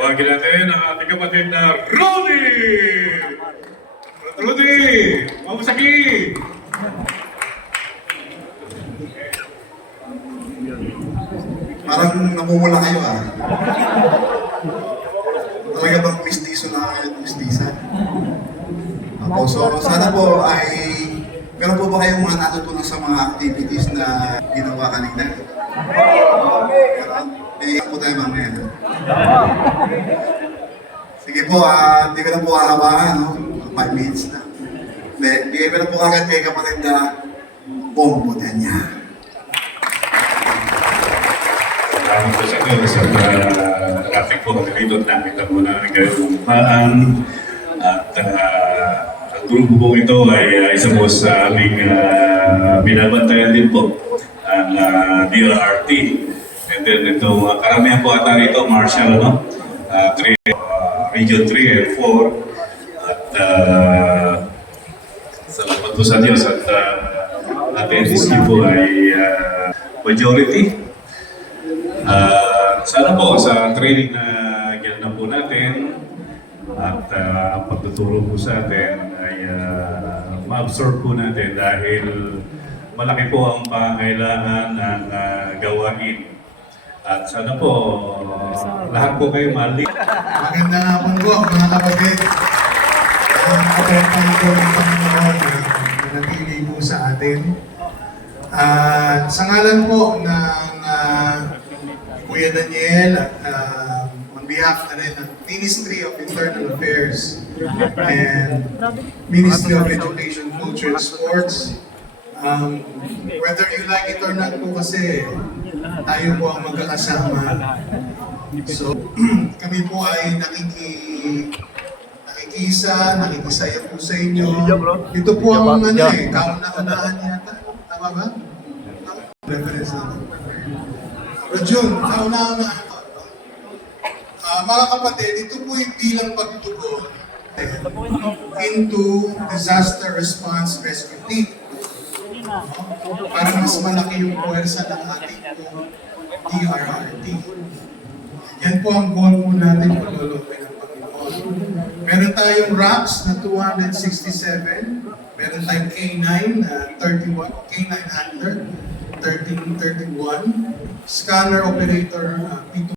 Tawagin natin ang ating kapatid na Rudy! Rudy! Mamusaki! Parang namumula kayo ah. Talaga bang mistiso na kayo, mistisa? Opo, so sana po ay meron po ba kayong mga natutunan sa mga activities na ginawa kanina? Iiyak po tayo mamaya. Sige po, hindi ko na po hahabahan, no? 5 minutes na. Hindi, bigay ko na po agad kay kapatid na bombo na niya. Salamat po sa Diyos at traffic po kami dito. Nakita po na kayong paan. At ang grupo po ito ay isa po sa aming binabantayan din po ang DLRT. And then ito, karamihan po ata rito, Marshall, no? Region 3 and 4. At salamat po sa Diyos at ating NDC po ay majority. Sana po sa training na ginawa po natin at ang pagtuturo po sa atin ay ma-absorb po natin dahil malaki po ang pangailangan ng gawain. At sana po lahat po kayo mali. Magandang hapon po mga kapatid. Ang kapatid po ng Panginoon na nanatili po sa atin. At sa ngalan po ng Kuya Daniel at on behalf na rin ng Ministry of Internal Affairs and Ministry of Education, Culture and Sports. Whether you like it or not po kasi tayo po ang magkakasama. So, kami po ay nakikisaya po sa inyo. Ito po ang kauna-unahan yata. Tama ba? Reference natin. Rajun, kauna-unahan. Mga kapatid, ito po yung bilang pagtugon into disaster response rescue team. Para mas malaki yung puwersa ng ating DRRT. Yan po ang goal po natin paglulupin ng Panginoon. Meron tayong RAPS na 267, meron tayong K9 na 31, K9 handler, 1331, scanner operator P2